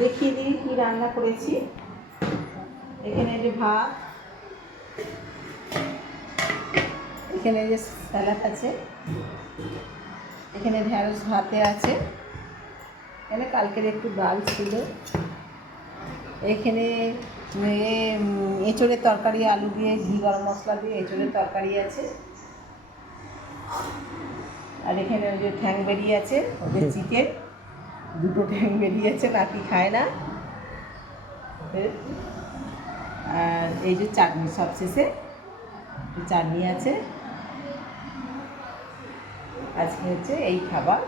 দেখিয়ে দিই কি রান্না করেছি। এখানে যে ভাত, এখানে যে স্যালাড আছে, এখানে ঢ্যাঁড়স ভাতে আছে, এখানে কালকের একটু ডাল ছিল, এখানে এঁচোড়ের তরকারি, আলু দিয়ে ঘি গরম মশলা দিয়ে এঁচোড়ের তরকারি আছে, আর এখানে ওই যে ঠ্যাং বেরিয়ে আছে ওদের চিকেন, দুটো ঠ্যাং বেরিয়েছে, নাতি খায় না। আর এই যে চাটনি, সবশেষে চাটনি আছে। আজকে হচ্ছে এই খাবার।